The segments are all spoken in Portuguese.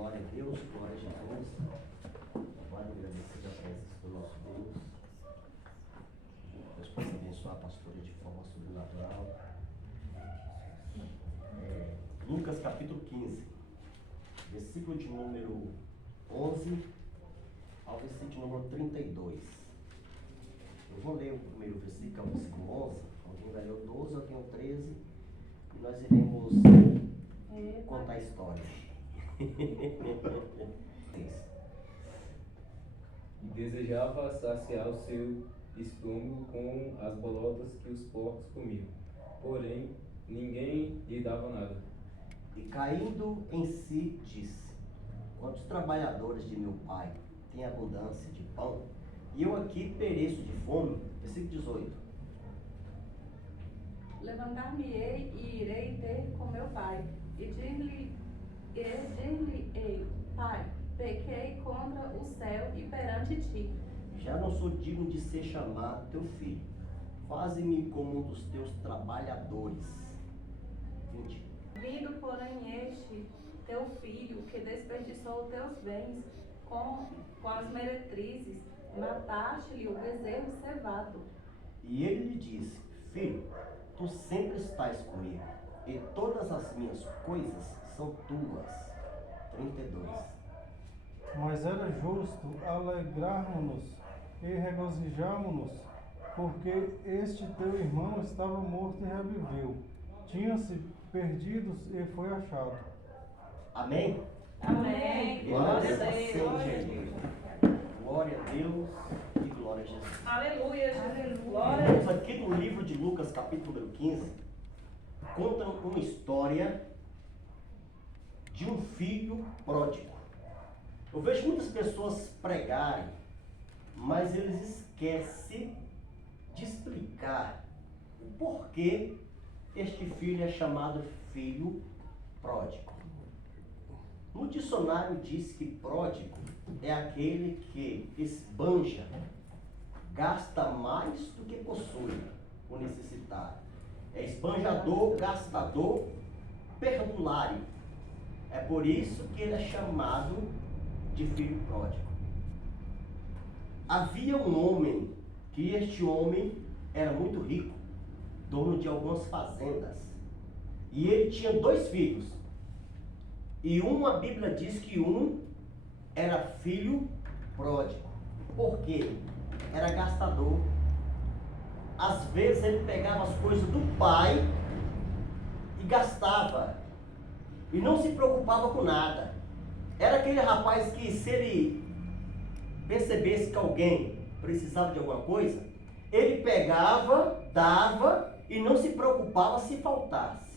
Glória a Deus, glória a Jesus. Vale agradecer a presença do nosso Deus. Deus possa abençoar a pastora de forma sobrenatural. Lucas capítulo 15, versículo de número 11 ao versículo de número 32. Eu vou ler o primeiro versículo, que é o versículo 11. Alguém vai ler o 12, eu tenho o 13. E nós iremos contar a história. E desejava saciar o seu estômago com as bolotas que os porcos comiam. Porém, ninguém lhe dava nada. E caindo em si, disse: quantos trabalhadores de meu pai têm abundância de pão, e eu aqui pereço de fome? Versículo 18. Levantar-me-ei e irei ter com meu pai, e dir-lhe-ei: Pai, pequei contra o céu e perante ti. Já não sou digno de ser chamado teu filho. Faze-me como um dos teus trabalhadores. 20. Vindo, porém, este teu filho, que desperdiçou os teus bens com as meretrizes, mataste-lhe o bezerro cevado. E ele lhe disse: filho, tu sempre estás comigo, e todas as minhas coisas são tuas. 32. Mas era justo alegrarmos-nos e regozijarmos-nos, porque este teu irmão estava morto e reviveu, tinha-se perdido e foi achado. Amém? Amém. Glória a Deus. Glória a Deus. Glória a Deus e glória a Jesus. Aleluia. Glória. Irmãos, aqui no livro de Lucas, capítulo número 15, conta uma história de um filho pródigo. Eu vejo muitas pessoas pregarem, mas eles esquecem de explicar o porquê este filho é chamado filho pródigo. No dicionário diz que pródigo é aquele que esbanja, gasta mais do que possui, o necessitado. É esbanjador, gastador, perdulário. É por isso que ele é chamado de filho pródigo. Havia um homem, que este homem era muito rico, dono de algumas fazendas. E ele tinha 2 filhos. E a Bíblia diz que um era filho pródigo. Por quê? Era gastador. Às vezes ele pegava as coisas do pai e gastava. E não se preocupava com nada. Era aquele rapaz que, se ele percebesse que alguém precisava de alguma coisa, ele pegava, dava e não se preocupava se faltasse.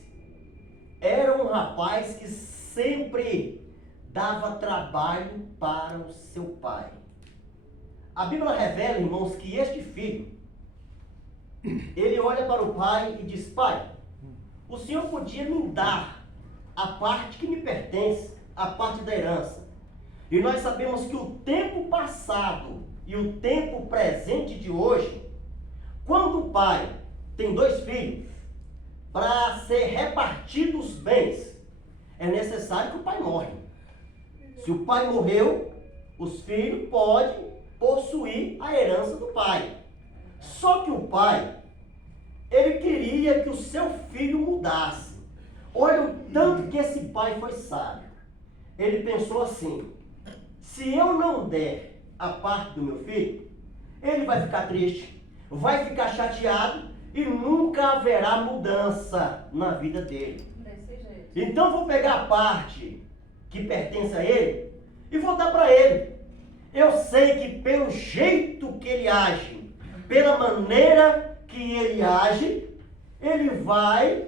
Era um rapaz que sempre dava trabalho para o seu pai. A Bíblia revela, irmãos, que este filho, ele olha para o pai e diz: pai, o senhor podia me dar a parte que me pertence, a parte da herança. E nós sabemos que o tempo passado e o tempo presente de hoje, quando o pai tem 2 filhos, para ser repartidos os bens, é necessário que o pai morre. Se o pai morreu, os filhos podem possuir a herança do pai. Só que o pai, ele queria que o seu filho mudasse. Olha o tanto que esse pai foi sábio. Ele pensou assim: se eu não der a parte do meu filho, ele vai ficar triste, vai ficar chateado e nunca haverá mudança na vida dele. Desse jeito. Então vou pegar a parte que pertence a ele e vou dar para ele. Eu sei que pelo jeito que ele age, pela maneira que ele age, ele vai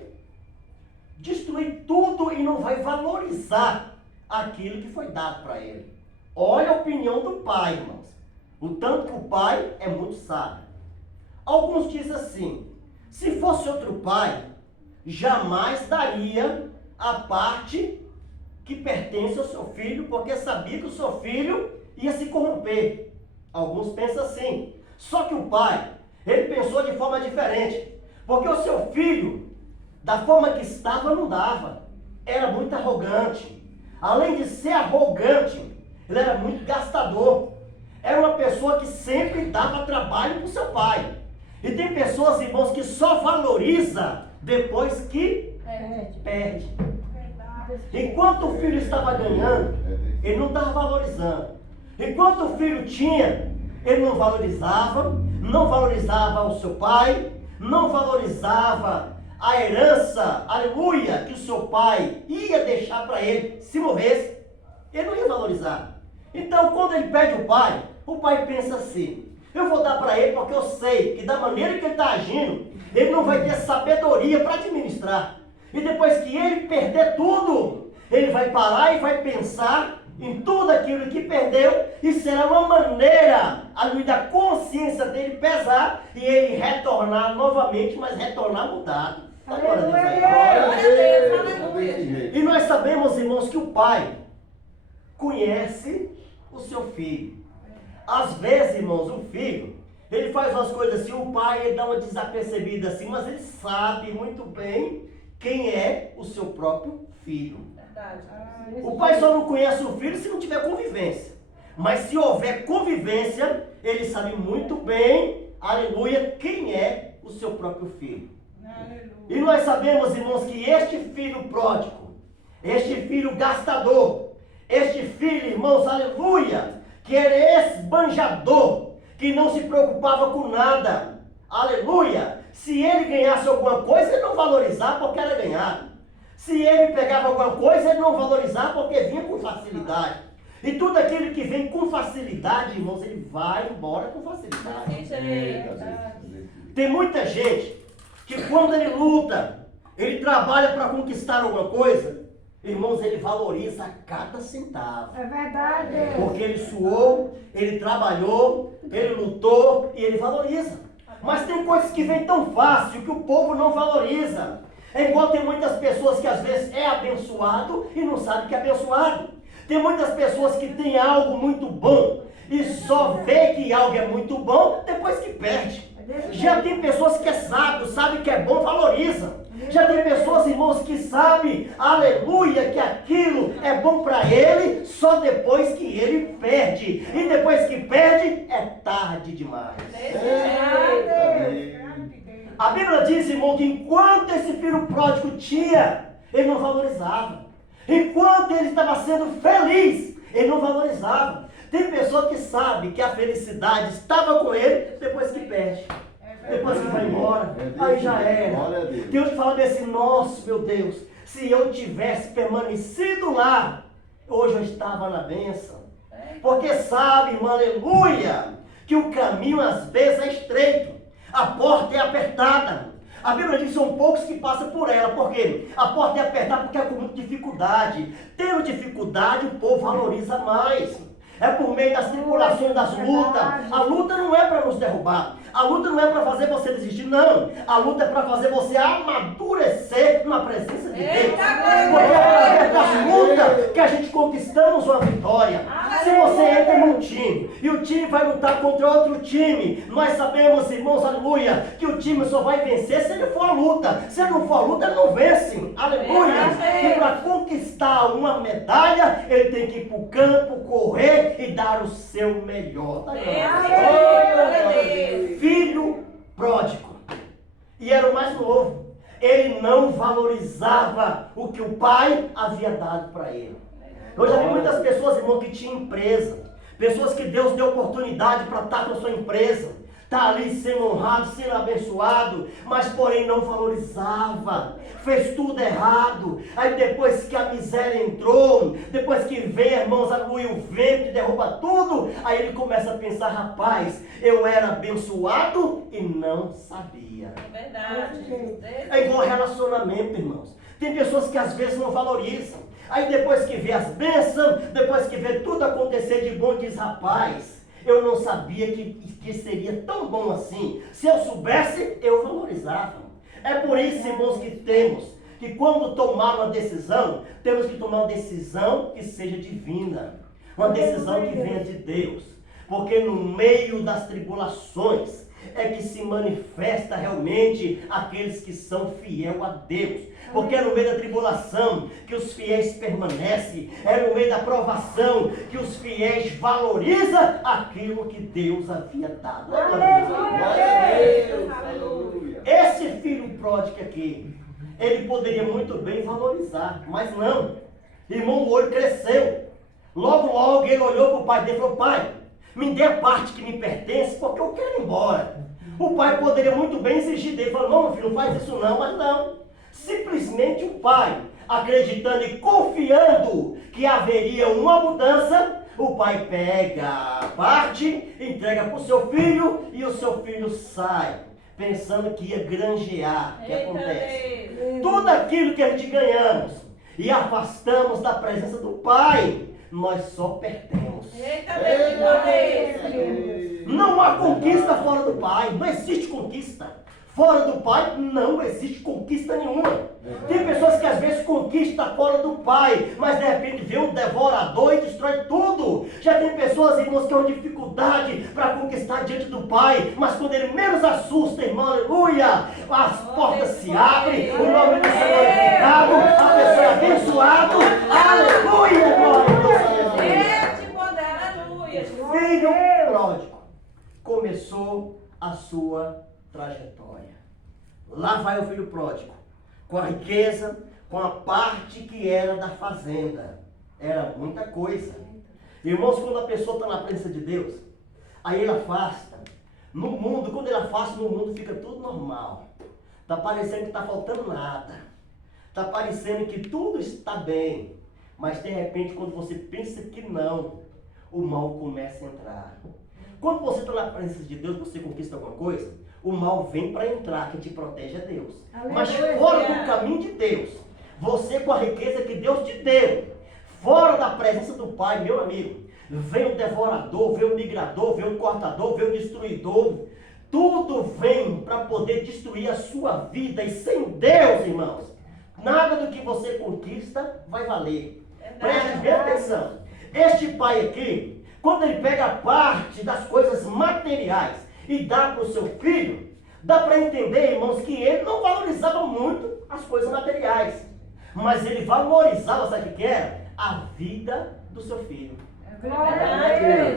destruir tudo e não vai valorizar aquilo que foi dado para ele. Olha a opinião do pai, irmãos. O tanto que o pai é muito sábio. Alguns dizem assim: se fosse outro pai, jamais daria a parte que pertence ao seu filho, porque sabia que o seu filho ia se corromper. Alguns pensam assim. Só que o pai, ele pensou de forma diferente, porque o seu filho, da forma que estava, não dava. Era muito arrogante. além de ser arrogante, ele era muito gastador. Era uma pessoa que sempre dava trabalho para o seu pai. E tem pessoas, irmãos, que só valoriza depois que perde. Enquanto o filho estava ganhando, ele não estava valorizando. Enquanto o filho tinha, ele não valorizava o seu pai, não valorizava a herança, aleluia, que o seu pai ia deixar para ele se morresse. Ele não ia valorizar. Então, quando ele pede o pai pensa assim: eu vou dar para ele porque eu sei que da maneira que ele está agindo, ele não vai ter sabedoria para administrar. E depois que ele perder tudo, ele vai parar e vai pensar em tudo aquilo que perdeu, e será uma maneira, a luz da consciência dele pesar e ele retornar novamente, mas retornar mudado. Glória a Deus, aleluia. E nós sabemos, irmãos, que o pai conhece o seu filho. Às vezes, irmãos, o filho, ele faz umas coisas assim, o pai ele dá uma desapercebida assim, mas ele sabe muito bem quem é o seu próprio filho. O pai só não conhece o filho se não tiver convivência. Mas se houver convivência, ele sabe muito bem, aleluia, quem é o seu próprio filho. Aleluia. E nós sabemos, irmãos, que este filho pródigo, este filho gastador, este filho, irmãos, aleluia, que era esbanjador, que não se preocupava com nada, aleluia, se ele ganhasse alguma coisa, ele não valorizava porque era ganhado. Se ele pegava alguma coisa, ele não valorizava porque vinha com facilidade. E tudo aquilo que vem com facilidade, irmãos, ele vai embora com facilidade. Tem muita gente que quando ele luta, ele trabalha para conquistar alguma coisa, irmãos, ele valoriza cada centavo. É verdade. Porque ele suou, ele trabalhou, ele lutou e ele valoriza. Mas tem coisas que vêm tão fácil que o povo não valoriza. É igual tem muitas pessoas que às vezes é abençoado e não sabe que é abençoado. Tem muitas pessoas que têm algo muito bom e só vê que algo é muito bom depois que perde. Já tem pessoas que é sábio, sabe que é bom, valoriza. Já tem pessoas, irmãos, que sabem, aleluia, que aquilo é bom para ele só depois que ele perde. E depois que perde, é tarde demais. A Bíblia diz, irmão, que enquanto esse filho pródigo tinha, ele não valorizava. Enquanto ele estava sendo feliz, ele não valorizava. Tem pessoa que sabe que a felicidade estava com ele depois que perde. Depois que vai embora, aí já era. Deus fala assim: nossa, meu Deus, se eu tivesse permanecido lá, hoje eu estava na bênção. Porque sabe, irmão, aleluia, que o caminho às vezes é estreito, a porta é apertada. A Bíblia diz que são poucos que passam por ela. Por quê? A porta é apertada porque é com muita dificuldade. Tendo dificuldade, o povo valoriza mais. É por meio das tribulações, das lutas. A luta não é para nos derrubar. A luta não é para fazer você desistir, não. A luta é para fazer você amadurecer na presença de Deus. Porque é através das lutas que a gente conquistamos uma vitória. Se você entra num time e o time vai lutar contra outro time, nós sabemos, irmãos, aleluia, que o time só vai vencer se ele for a luta. Se ele não for a luta, ele não vence. Aleluia. E para conquistar uma medalha, ele tem que ir para o campo, correr e dar o seu melhor. Filho pródigo, e era o mais novo, ele não valorizava o que o pai havia dado para ele. Eu já vi muitas pessoas, irmão, que tinham empresa, pessoas que Deus deu oportunidade para estar com a sua empresa, está ali sendo honrado, sendo abençoado, mas porém não valorizava, fez tudo errado. Aí depois que a miséria entrou, depois que vem, irmãos, aleluia, o vento derruba tudo, aí ele começa a pensar: rapaz, eu era abençoado e não sabia. É verdade. É igual relacionamento, irmãos. Tem pessoas que às vezes não valorizam. Aí depois que vê as bênçãos, depois que vê tudo acontecer de bom, diz: rapaz, eu não sabia que seria tão bom assim. Se eu soubesse, eu valorizava. É por isso, irmãos, que temos que quando tomar uma decisão, temos que tomar uma decisão que seja divina. Uma decisão que venha de Deus. Porque no meio das tribulações, é que se manifesta realmente aqueles que são fiéis a Deus. Porque é no meio da tribulação que os fiéis permanecem, é no meio da provação que os fiéis valorizam aquilo que Deus havia dado. Esse filho pródigo aqui, ele poderia muito bem valorizar, mas não. Irmão, o olho cresceu. Logo ele olhou para o pai dele e falou: pai, me dê a parte que me pertence, porque eu quero ir embora. O pai poderia muito bem exigir dele, falou: não, meu filho, não faz isso não, mas não. Simplesmente o pai, acreditando e confiando que haveria uma mudança, o pai pega a parte, entrega para o seu filho e o seu filho sai, pensando que ia granjear. O que acontece? Tudo aquilo que a gente ganhamos e afastamos da presença do pai, nós só perdemos. Não há conquista fora do pai, não existe conquista. Fora do pai não existe conquista nenhuma. Tem pessoas que às vezes conquistam fora do pai, mas de repente vê um devorador e destrói tudo. Já tem pessoas, irmãos, que têm uma dificuldade para conquistar diante do pai, mas quando ele menos assusta, irmão, aleluia, as portas se abrem, o nome do Senhor é glorificado, a pessoa é abençoada, aleluia, glória a Deus. Filho pródigo começou a sua trajetória. Lá vai o filho pródigo, com a riqueza, com a parte que era da fazenda. Era muita coisa. Irmãos, quando a pessoa está na presença de Deus, aí ele afasta. No mundo, quando ele afasta, no mundo fica tudo normal. Está parecendo que está faltando nada. Está parecendo que tudo está bem. Mas de repente, quando você pensa que não, o mal começa a entrar. Quando você está na presença de Deus, você conquista alguma coisa, o mal vem para entrar, que te protege é Deus. Mas fora do caminho de Deus, você com a riqueza que Deus te deu, fora da presença do Pai, meu amigo, vem o devorador, vem o migrador, vem o cortador, vem o destruidor. Tudo vem para poder destruir a sua vida. E sem Deus, irmãos, nada do que você conquista vai valer. Preste bem atenção. Este pai aqui, quando ele pega a parte das coisas materiais e dá para o seu filho, dá para entender, irmãos, que ele não valorizava muito as coisas materiais, mas ele valorizava, sabe o que era? A vida do seu filho.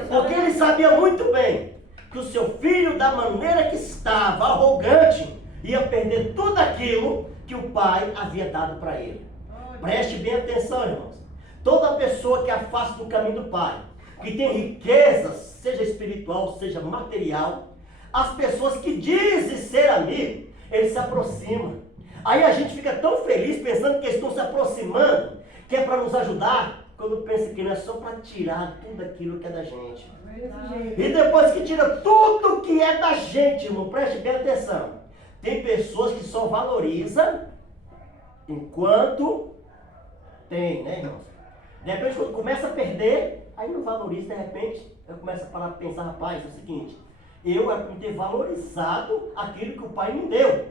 Porque ele sabia muito bem que o seu filho, da maneira que estava, arrogante, ia perder tudo aquilo que o pai havia dado para ele. Preste bem atenção, irmãos. Toda pessoa que afasta do caminho do pai, que tem riquezas, seja espiritual, seja material, as pessoas que dizem ser amigos, eles se aproximam. Aí a gente fica tão feliz pensando que eles estão se aproximando, que é para nos ajudar, quando pensa que não é só para tirar tudo aquilo que é da gente. E depois que tira tudo que é da gente, irmão, preste bem atenção. Tem pessoas que só valorizam enquanto tem, né, irmãos? De repente, quando começa a perder, aí não valoriza, de repente, eu começo a parar para pensar: rapaz, é o seguinte, eu é por ter valorizado aquilo que o pai me deu.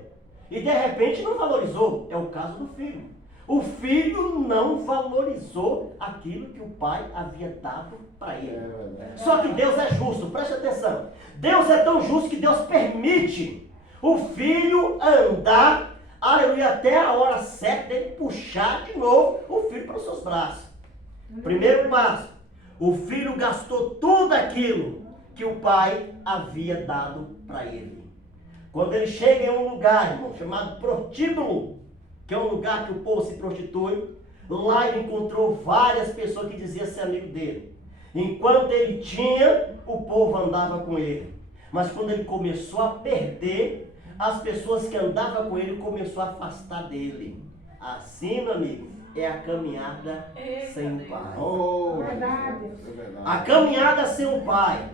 E de repente não valorizou. É o caso do filho. O filho não valorizou aquilo que o pai havia dado para ele. Só que Deus é justo, preste atenção. Deus é tão justo que Deus permite o filho andar, aleluia, até a hora certa dele puxar de novo o filho para os seus braços. Primeiro passo: o filho gastou tudo aquilo que o pai havia dado para ele. Quando ele chega em um lugar, irmão, chamado prostíbulo, que é um lugar que o povo se prostitui, lá ele encontrou várias pessoas que diziam ser amigo dele. Enquanto ele tinha, o povo andava com ele. Mas quando ele começou a perder, as pessoas que andavam com ele começaram a afastar dele. Assim, meu amigo, é a caminhada sem o pai. A caminhada sem o pai.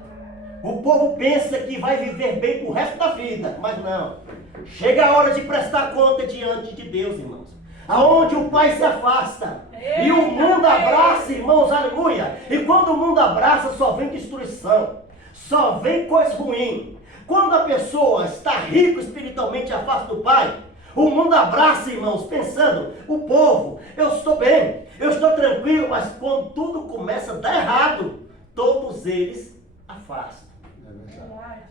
O povo pensa que vai viver bem pro resto da vida, mas não. Chega a hora de prestar conta diante de Deus, irmãos. Aonde o pai se afasta e o mundo abraça, irmãos, aleluia. E quando o mundo abraça, só vem destruição, só vem coisa ruim. Quando a pessoa está rica espiritualmente e afasta do pai, o mundo abraça, irmãos, pensando: o povo, eu estou bem, eu estou tranquilo. Mas quando tudo começa a dar errado, todos eles afastam.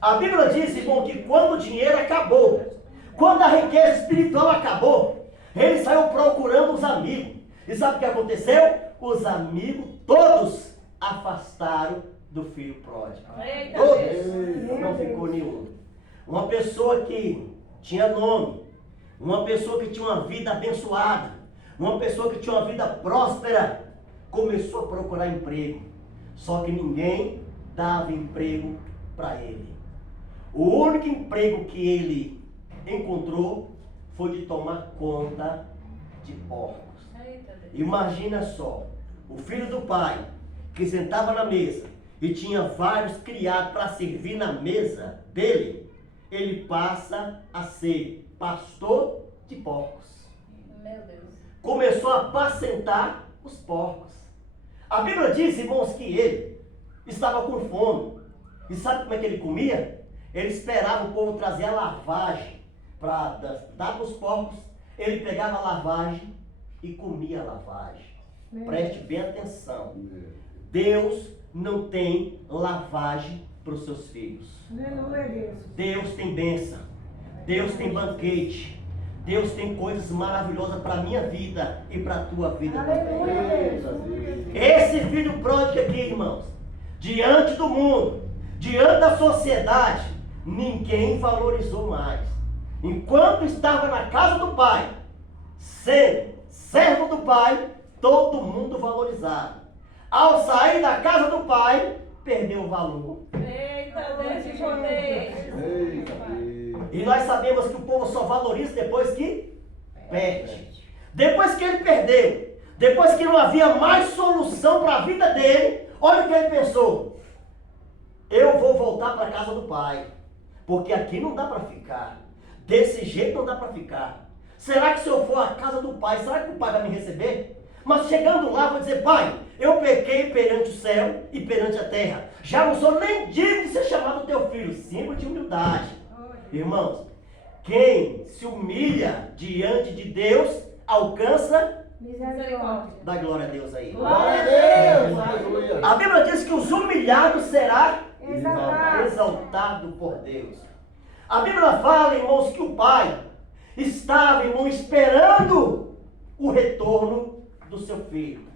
A Bíblia diz, irmão, que quando o dinheiro acabou, quando a riqueza espiritual acabou, ele saiu procurando os amigos. E sabe o que aconteceu? Os amigos todos afastaram do filho pródigo. Eita, Todos. Não ficou nenhum. Uma pessoa que tinha nome, uma pessoa que tinha uma vida abençoada, uma pessoa que tinha uma vida próspera, começou a procurar emprego. Só que ninguém dava emprego para ele. O único emprego que ele encontrou foi de tomar conta de porcos. Eita, Deus. Imagina só, o filho do pai, que sentava na mesa e tinha vários criados para servir na mesa dele, ele passa a ser pastor de porcos. Meu Deus. Começou a apacentar os porcos. A Bíblia diz, irmãos, que ele estava com fome. E sabe como é que ele comia? Ele esperava o povo trazer a lavagem para dar para os porcos. Ele pegava a lavagem e comia a lavagem. Preste bem atenção. Deus não tem lavagem para os seus filhos. Deus tem bênção. Deus tem banquete. Deus tem coisas maravilhosas para a minha vida e para a tua vida também. Esse filho pródigo aqui, irmãos, diante do mundo, diante da sociedade, ninguém valorizou mais. Enquanto estava na casa do pai, sendo servo do pai, todo mundo valorizava. Ao sair da casa do pai, perdeu o valor. Eita, Deus de poder. E nós sabemos que o povo só valoriza depois que perde. Depois que ele perdeu, depois que não havia mais solução para a vida dele, olha o que ele pensou. Eu vou voltar para a casa do pai, porque aqui não dá para ficar. Desse jeito não dá para ficar. Será que se eu for à casa do pai, será que o pai vai me receber? Mas chegando lá, vou dizer, pai, eu pequei perante o céu e perante a terra. Já não sou nem digno de ser chamado teu filho. Símbolo de humildade. Irmãos, quem se humilha diante de Deus, alcança Misericórdia. dá glória a Deus aí. Glória a Deus. Aleluia. A Bíblia diz que os humilhados será Exaltado. exaltado por Deus. A Bíblia fala, irmãos, que o pai estava, irmão, esperando o retorno do seu filho.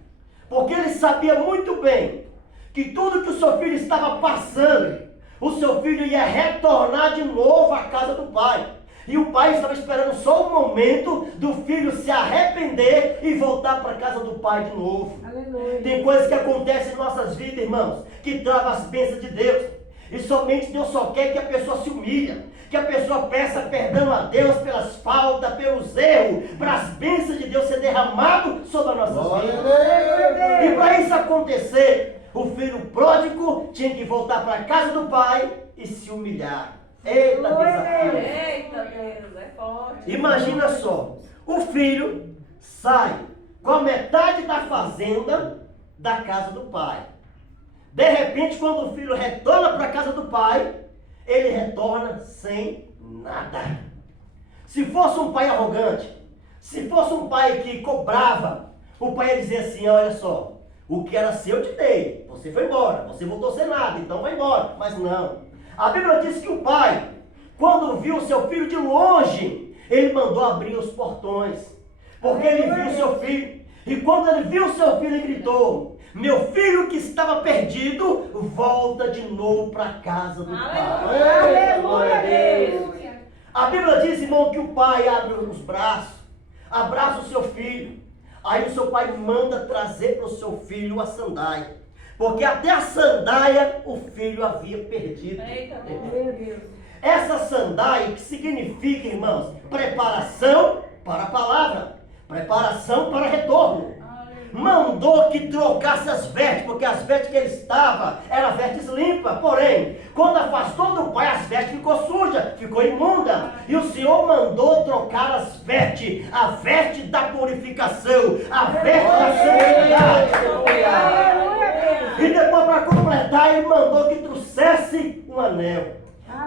Porque ele sabia muito bem que tudo que o seu filho estava passando, o seu filho ia retornar de novo à casa do pai. E o pai estava esperando só o momento do filho se arrepender e voltar para a casa do pai de novo. Aleluia. Tem coisas que acontecem em nossas vidas, irmãos, que travam as bênçãos de Deus. E somente Deus só quer que a pessoa se humilhe, que a pessoa peça perdão a Deus pelas faltas, pelos erros, para as bênçãos de Deus ser derramado sobre as nossas Glória vidas. a Deus. E para isso acontecer, o filho pródigo tinha que voltar para a casa do pai e se humilhar. Eita, desafio! Eita, Deus, é forte. Imagina só, o filho sai com a metade da fazenda da casa do pai. De repente, quando o filho retorna para a casa do pai, ele retorna sem nada. Se fosse um pai arrogante, se fosse um pai que cobrava, o pai ia dizer assim, olha só, o que era seu eu te dei, você foi embora, você voltou sem nada, então vai embora. Mas não. A Bíblia diz que o pai, quando viu o seu filho de longe, ele mandou abrir os portões, porque ele viu o seu filho. E quando ele viu o seu filho, ele gritou, meu filho que estava perdido, volta de novo para a casa do pai. Aleluia, Deus. A Bíblia diz, irmão, que o pai abre os braços, abraça o seu filho. Aí o seu pai manda trazer para o seu filho a sandália. Porque até a sandália o filho havia perdido. Eita, Deus. Meu Deus. Essa sandália que significa, irmãos, preparação para a palavra, preparação para retorno. Mandou que trocasse as vestes, porque as vestes que ele estava eram vestes limpas. Porém, quando afastou do pai, as vestes ficou suja, ficou imunda. E o Senhor mandou trocar as vestes, a veste da purificação, a veste da santidade. E depois, para completar, ele mandou que trouxesse um anel.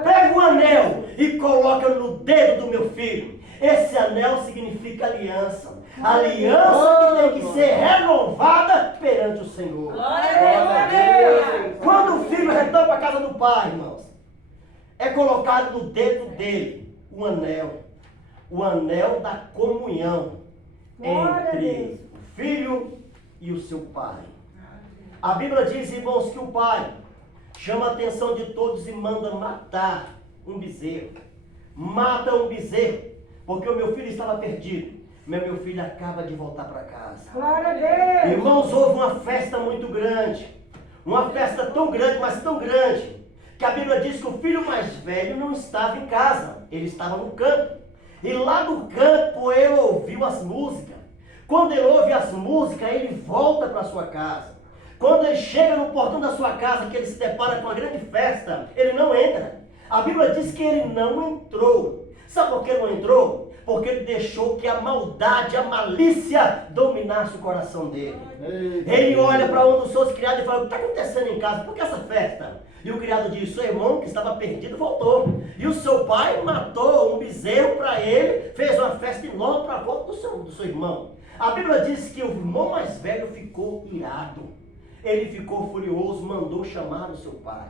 Pega o anel e coloca no dedo do meu filho. Esse anel significa aliança. Aliança que tem que ser renovada perante o Senhor. Glória a Deus. Quando o filho retorna para a casa do pai, irmãos, é colocado no dedo dele o anel da comunhão entre o filho e o seu pai. A Bíblia diz, irmãos, que o pai chama a atenção de todos e manda matar um bezerro. Mata um bezerro, porque o meu filho estava perdido. Meu filho acaba de voltar para casa. Glória a Deus. Irmãos, houve uma festa muito grande. Uma festa tão grande, mas tão grande, que a Bíblia diz que o filho mais velho não estava em casa. Ele estava no campo. E lá no campo ele ouviu as músicas. Quando ele ouve as músicas, ele volta para sua casa. Quando ele chega no portão da sua casa, que ele se depara com uma grande festa, ele não entra. A Bíblia diz que ele não entrou. Sabe por que não entrou? Porque ele deixou que a maldade, a malícia dominasse o coração dele. Ele olha para um dos seus criados e fala: o que está acontecendo em casa? Por que essa festa? E o criado diz: seu irmão que estava perdido voltou. E o seu pai matou um bezerro para ele, fez uma festa enorme para a volta do seu irmão. A Bíblia diz que o irmão mais velho ficou irado. Ele ficou furioso, mandou chamar o seu pai.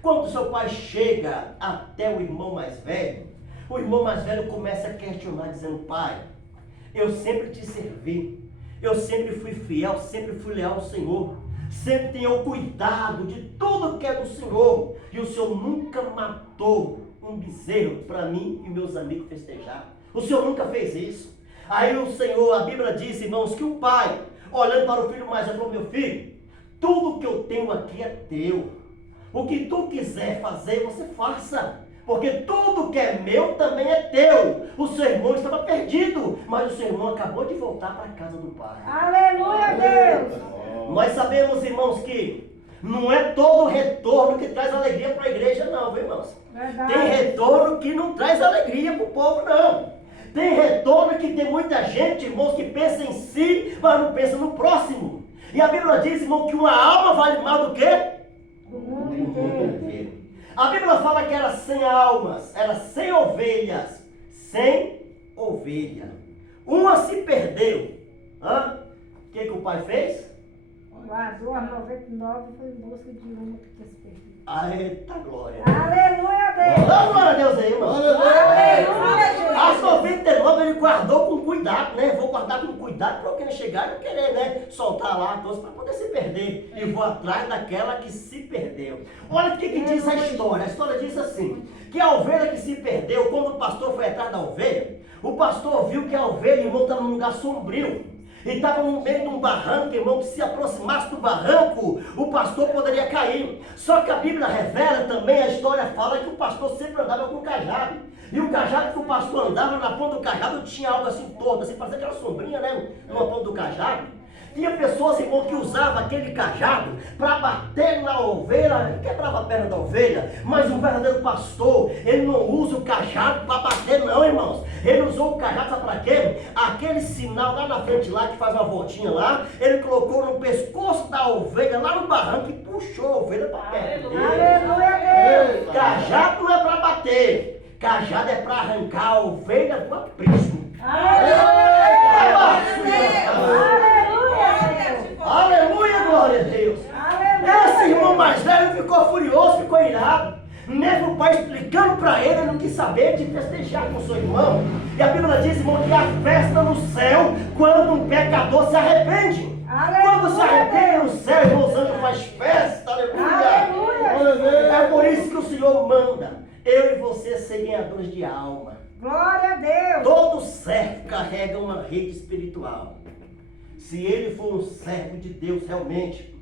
Quando o seu pai chega até o irmão mais velho, o irmão mais velho começa a questionar, dizendo: pai, eu sempre te servi, eu sempre fui fiel, sempre fui leal ao Senhor, sempre tenho cuidado de tudo que é do Senhor, e o Senhor nunca matou um bezerro para mim e meus amigos festejar. O Senhor nunca fez isso. Aí o Senhor, a Bíblia diz, irmãos, que o pai, olhando para o filho mais velho, falou: meu filho, tudo que eu tenho aqui é teu. O que tu quiser fazer, você faça. Porque tudo que é meu também é teu. O seu irmão estava perdido, mas o seu irmão acabou de voltar para a casa do pai. Aleluia, Deus. Nós sabemos, irmãos, que não é todo retorno que traz alegria para a igreja, não, viu, irmãos? Verdade. Tem retorno que não traz alegria para o povo, não. Tem retorno que tem muita gente, irmãos, que pensa em si, mas não pensa no próximo. E a Bíblia diz, irmão, que uma alma vale mais do que O mundo inteiro. a Bíblia fala que era 100 almas, era 100 ovelhas, 100 ovelhas. Uma se perdeu. O que o pai fez? Guardou as 99 e foi em busca de uma que tinha se perdido. Eita glória. Aleluia, Deus. Dá glória a Deus aí, irmão. Aleluia, As 99 ele guardou com cuidado, né? Vou guardar com cuidado para alguém chegar e não querer, né? Soltar lá todos para poder se perder. E vou atrás daquela que se perdeu. Olha o que diz a história. A história diz assim: que a ovelha que se perdeu, quando o pastor foi atrás da ovelha, o pastor viu que a ovelha, irmão, estava num lugar sombrio. E estava no meio de um barranco, irmão, que se aproximasse do barranco, o pastor poderia cair. Só que a Bíblia revela também, a história fala que o pastor sempre andava com cajado. E o cajado que o pastor andava, na ponta do cajado tinha algo assim torto, assim, parecia aquela sombrinha, né? Numa ponta do cajado. Tinha pessoas, irmão, que usavam aquele cajado para bater na ovelha, quebrava a perna da ovelha, mas o verdadeiro pastor, ele não usa o cajado para bater não, irmãos. Ele usou o cajado, sabe para quê? Aquele sinal lá na frente lá, que faz uma voltinha lá, ele colocou no pescoço da ovelha, lá no barranco, e puxou a ovelha para perto dele. Aleluia, Deus. Cajado não é para bater, cajado é para arrancar a ovelha do aprisco. Aleluia, glória a Deus. Esse irmão mais velho ficou furioso, ficou irado. Mesmo o pai explicando para ele, ele não quis saber de festejar com seu irmão. E a Bíblia diz, irmão, que há festa no céu quando um pecador se arrepende. Quando se arrepende no céu, irmão, os anjos fazem festa, aleluia. É por isso que o Senhor manda eu e você ser ganhadores de alma. Glória a Deus. Todo servo carrega uma rede espiritual. Se ele for um servo de Deus realmente,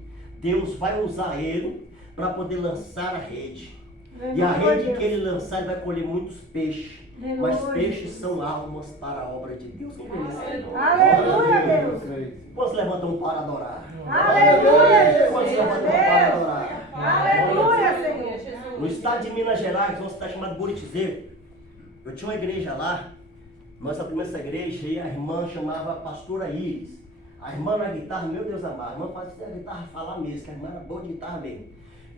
Deus vai usar ele para poder lançar a rede. E a rede que ele lançar, ele vai colher muitos peixes. Mas peixes são almas para a obra de Deus. Quem vê isso? Aleluia, Deus. Quantos levantam para adorar? Aleluia, Quantos levantam para adorar? Aleluia, Senhor. No estado de Minas Gerais, uma cidade chamada Buritizeiro, eu tinha uma igreja lá. Nós abrimos essa igreja e a irmã chamava Pastora Iris. A irmã na guitarra, meu Deus amado, a irmã fazia a guitarra falar mesmo, que a irmã era boa de guitarra mesmo.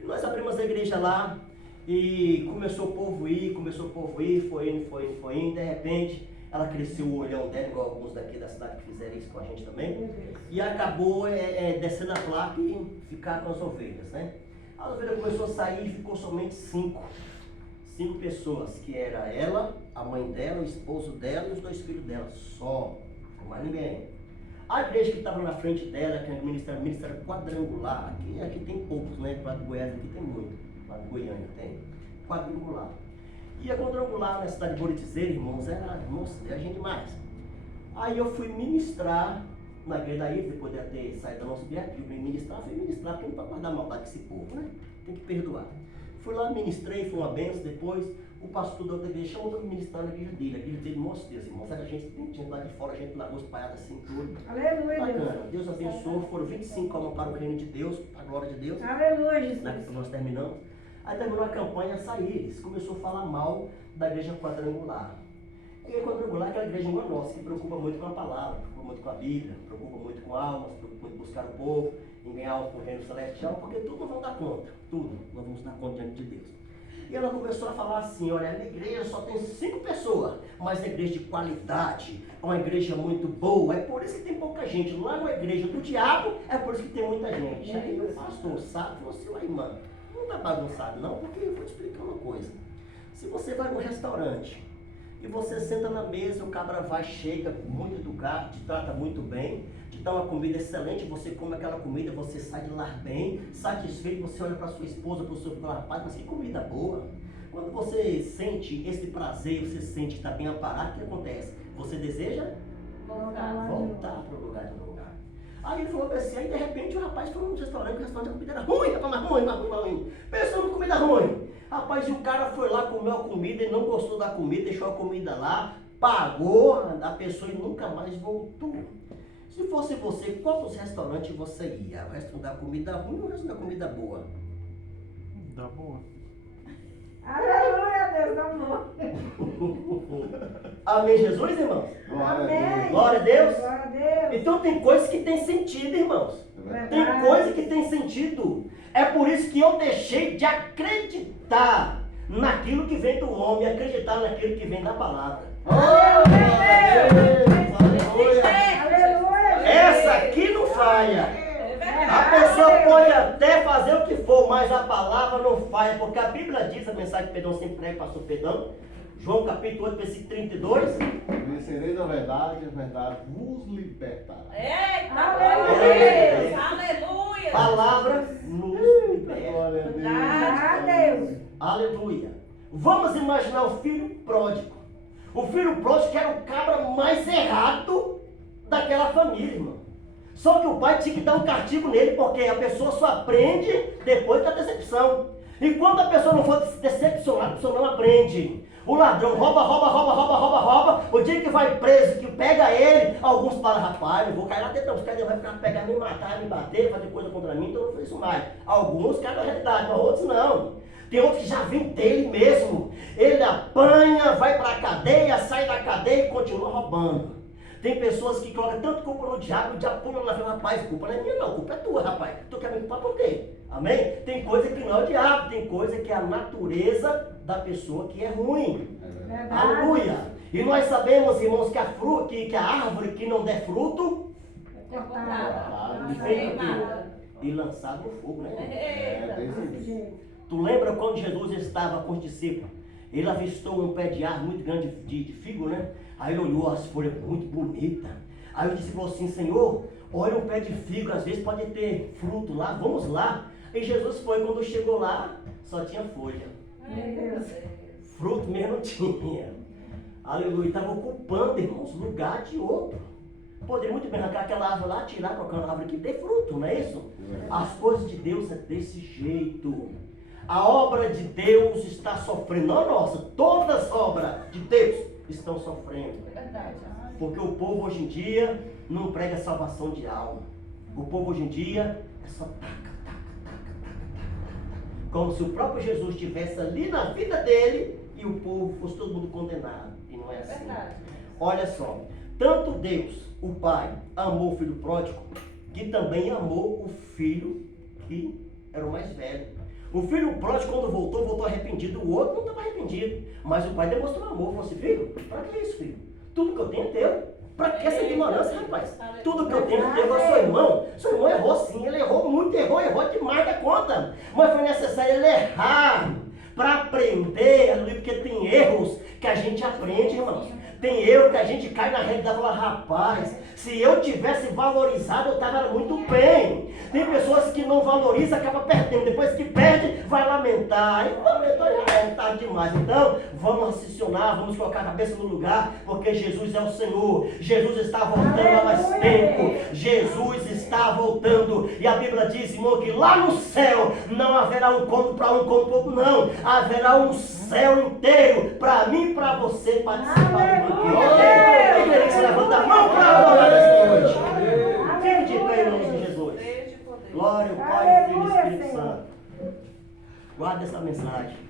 E nós abrimos a igreja lá e começou o povo ir, foi indo, de repente ela cresceu o olhão dela, igual alguns daqui da cidade que fizeram isso com a gente também, e acabou descendo a placa e ficar com as ovelhas, né? A ovelha começou a sair e ficou somente 5 5 pessoas, que era ela, a mãe dela, o esposo dela e os 2 filhos dela, só, não mais ninguém. A igreja que estava na frente dela, que é o ministério quadrangular, aqui tem poucos, né? Lá do Goiás aqui tem muito, lá do Goiânia tem, quadrangular. E a quadrangular na cidade de Boritizeira, irmãos, era gente demais. Aí eu fui ministrar na igreja da Ilha, depois de eu ter saído da nossa igreja, eu fui ministrar, porque não pode guardar maldade desse povo, né? Tem que perdoar. Fui lá, ministrei, foi uma benção. Depois o pastor da outra igreja chamou para ministrar na igreja dele. A igreja dele, nossa Deus, irmãos, era gente lá de fora, gente lagoa espalhada assim, tudo. Aleluia, Bacana. Deus abençoou, foram 25 almas para o reino de Deus, a glória de Deus. Aleluia, Jesus. Nós terminamos. Aí terminou a campanha, saí. Eles começou a falar mal da igreja quadrangular. A igreja quadrangular é aquela igreja igual a nossa, que preocupa muito com a palavra, preocupa muito com a Bíblia, preocupa muito com almas, preocupa muito em buscar o povo, em ganhar almas para o reino celestial, porque tudo nós vamos dar conta, tudo nós vamos dar conta diante de Deus. E ela começou a falar assim, olha, a igreja só tem 5 pessoas, mas é igreja de qualidade, é uma igreja muito boa, é por isso que tem pouca gente. Lá na igreja do diabo, é por isso que tem muita gente. Aí o pastor sabe, falou assim, uai, mano, não tá bagunçado não, porque eu vou te explicar uma coisa. Se você vai num restaurante e você senta na mesa, o cabra vai, chega muito educado, te trata muito bem, te dá uma comida excelente, você come aquela comida, você sai de lá bem, satisfeito, você olha para sua esposa, para o seu rapaz, mas que comida boa. Quando você sente esse prazer, você sente que está bem amparado, o que acontece? Você deseja voltar para o lugar de lugar. Aí ele falou assim, aí de repente o rapaz foi num restaurante, o restaurante a comida era ruim, rapaz, ruim. Pensou em comida ruim. Rapaz, e o cara foi lá, comeu a comida, ele não gostou da comida, deixou a comida lá, pagou a pessoa e nunca mais voltou. Se fosse você, qual dos restaurantes você ia? O resto da comida ruim ou o resto da comida boa? Da boa. Aleluia, Deus, da boa. Amém, Jesus, irmãos? Amém. Glória a Deus. Glória a Deus. Então tem coisas que tem sentido, irmãos. Tem Verdade. coisa que tem sentido. É por isso que eu deixei de acreditar naquilo que vem do homem, acreditar naquilo que vem da palavra. Essa aqui não falha. A pessoa pode até fazer o que for, mas a palavra não falha, porque a Bíblia diz, a mensagem de Pedrão sempre prega, pastor Pedrão, João capítulo 8, versículo 32. Vencereis a verdade vos libertará. Eita, Aleluia. aleluia. Palavra nos liberta. Glória a Deus. Ah, Deus. Aleluia. Vamos imaginar o filho pródigo. O filho pródigo que era o cabra mais errado daquela família, irmão. Só que o pai tinha que dar um castigo nele, porque a pessoa só aprende depois da decepção. E quando a pessoa não for decepcionada, a pessoa não aprende. O ladrão rouba. O dia que vai preso, que pega ele, alguns falam, rapaz, eu vou cair lá dentro, os caras vão ficar pegar, me matar, me bater, fazer coisa contra mim, então eu não faço isso mais. Alguns caem na realidade, mas outros não. Tem outros que já vem dele mesmo. Ele apanha, vai para a cadeia, sai da cadeia e continua roubando. Tem pessoas que colocam tanto culpa no diabo, o diabo pula na frente, rapaz, culpa não é minha não, culpa é tua, rapaz. Tu quer me culpar por quê? Amém? Tem coisa que não é o diabo, tem coisa que é a natureza da pessoa que é ruim. Verdade. Aleluia! E nós sabemos, irmãos, que a árvore que não der fruto, Cortado. Queimada. e lançado no fogo, né? Eita. Desse jeito. Tu lembra quando Jesus estava com os discípulos? Ele avistou um pé de árvore muito grande de figo, né? Aí ele olhou as folhas muito bonitas. Aí o discípulo falou assim, Senhor, olha um pé de figo, às vezes pode ter fruto lá, vamos lá. E Jesus foi, quando chegou lá, só tinha folha. Meu Deus. Fruto mesmo não tinha. Aleluia, estava ocupando, irmãos, lugar de outro. Poderia muito bem arrancar aquela árvore lá, tirar qualquer árvore que dê fruto, não é isso? As coisas de Deus é desse jeito. A obra de Deus está sofrendo, não a nossa, todas as obras de Deus estão sofrendo. Verdade. Porque o povo hoje em dia não prega salvação de alma. O povo hoje em dia é só taca. Como se o próprio Jesus estivesse ali na vida dele e o povo fosse todo mundo condenado. E não é assim. Verdade. Olha só, tanto Deus, o Pai, amou o filho pródigo, que também amou o filho que era o mais velho. O filho pródigo, quando voltou arrependido. O outro não estava arrependido. Mas o pai demonstrou amor. Falou assim, filho, para que isso, filho? Tudo que eu tenho é teu. Para que essa ignorância, rapaz? Tudo que eu tenho é teu. Agora, seu irmão errou sim. Ele errou muito, errou demais da conta. Mas foi necessário ele errar para aprender frente, irmãos. Tem erro que a gente cai na realidade e fala, rapaz, se eu tivesse valorizado, eu estava muito bem. Tem pessoas que não valorizam, acaba perdendo. Depois que perde, vai lamentar. Então, é tarde demais. Então, vamos raciocinar, vamos colocar a cabeça no lugar, porque Jesus é o Senhor. Jesus está voltando há mais tempo. Jesus está voltando. E a Bíblia diz, irmão, que lá no céu não haverá um cômodo para um, cômodo para outro, não. Haverá um céu inteiro para mim e para você participar do banquete. Eu queria que você levanta a mão para adorar nesta noite. Fique de pé em nome de Jesus. Glória ao Pai, Filho e Espírito Santo. Guarda essa mensagem.